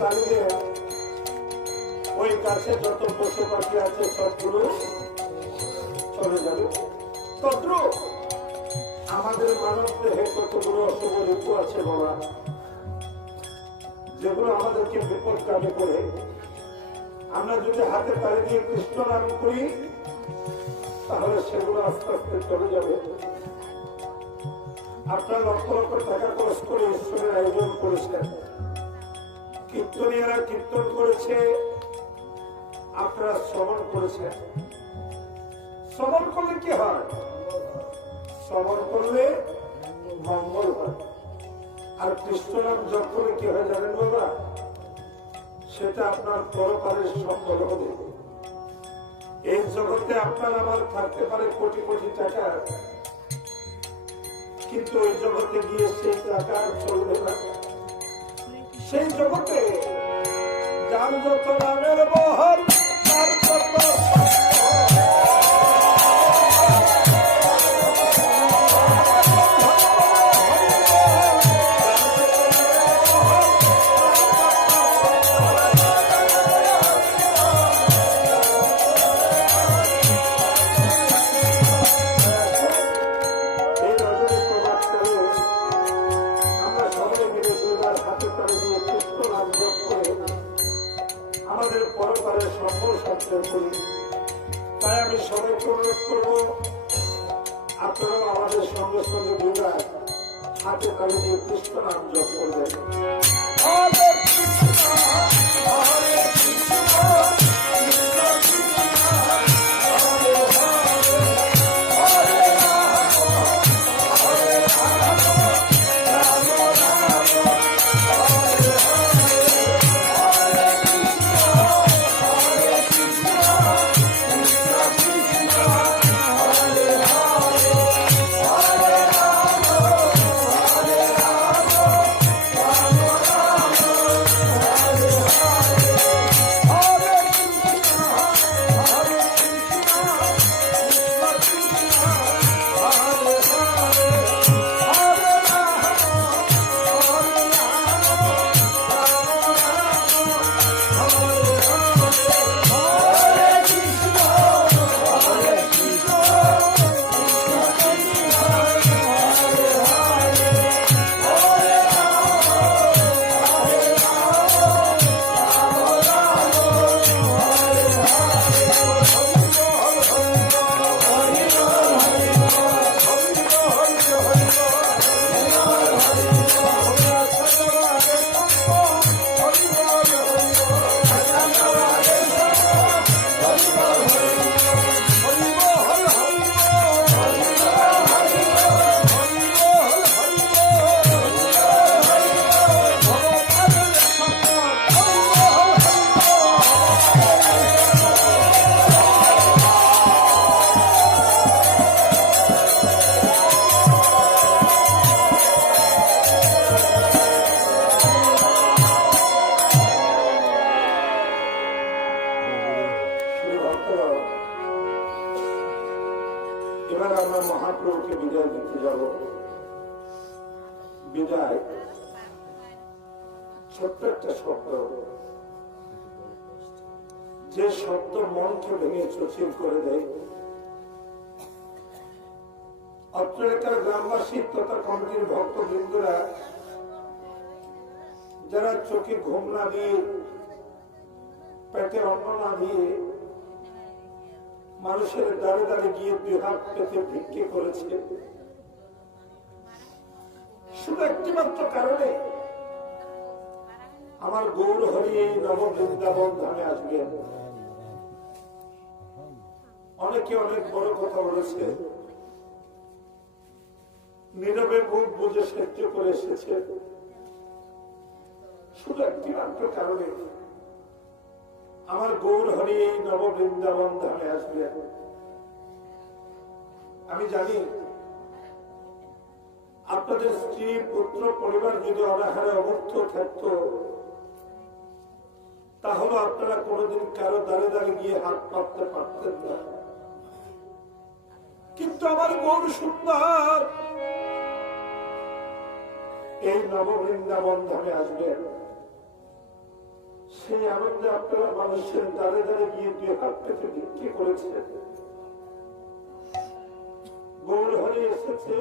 তালিমে ওই কাছে যত পশু পাখি আছে সবগুলো চলে যাবে। তদ্রুপ আমাদের মানব দেহে কতগুলো অশুভ ঋতু আছে বাবা, যেগুলো আমাদেরকে বিপদগামী করে। আমরা যদি হাতে তালি দিয়ে কৃষ্ণ নাম করি তাহলে সেগুলো আস্তে আস্তে চলে যাবে। আপনারা লক্ষ লক্ষ টাকা খরচ করে ঈশ্বরের আয়োজন করেছেন, কীর্তনীয়রা কীর্তন করেছে, আপনারা শ্রবণ করেছেন। শ্রবণ করলে কি হয়? শ্রবণ করলে মঙ্গল হয়। আর কৃষ্ণ নাম জপ করে কি হয় জানেন বাবা? সেটা আপনার পরকালের সম্বল হবে। এই জগতে আপনার আমার থাকতে পারে কোটি কোটি টাকা, কিন্তু ওই জগতে গিয়ে সেই টাকা চলবে না। সেই জগতে যার যত নামের বহর তার কত আমাদের পরকালের সম্পদ সঞ্চয় করি। তাই আমি সবাইকে অনুরোধ করবো, আপনারাও আমাদের সঙ্গে সঙ্গে দুর্গা হাতে তালি দিয়ে কৃষ্ণ নাম জপ করবেন। এবার আমরা মহাপ্রভুকে বিদায় দিতে যাব। বিদায় ছোট্ট একটা শব্দ, যে শব্দ মনকে ভেঙে চচিল করে দেয়। অত্র এলাকার গ্রামবাসী তথা কমিটির ভক্তবৃন্দরা যারা চোখে ঘুম না দিয়ে, পেটে অন্ন না দিয়ে মানুষের দাঁড়ে দাঁড়িয়ে গিয়ে দুই হাত পেতে ভিক্ষে করেছে, শুধু একটি মাত্র কারণে আমার গৌর হরি এই নব বৃন্দাবন ধামে আসবেন। অনেকে অনেক বড় কথা বলেছে, নীরবে মুখ বুঝে সহ্য করে এসেছে, শুধু একটি মাত্র কারণে আমার গৌর হরি এই নব বৃন্দাবন ধামে আসবে। আমি জানি আপনাদের স্ত্রী পুত্র পরিবার যদি অনাহারে অবর্থ থাকত, তাহলে আপনারা কোনোদিন কারো দাঁড়ে দাঁড়িয়ে গিয়ে হাত পাততে পারতেন না। কিন্তু আমার গৌর সুন্দর এই নব বৃন্দাবন ধামে আসবেন। সেই আনন্দে আপনারা মানুষের দ্বারে দ্বারে গিয়ে দুই হাত পেতে ভিক্ষে করেছেন। গৌর হরে এসেছে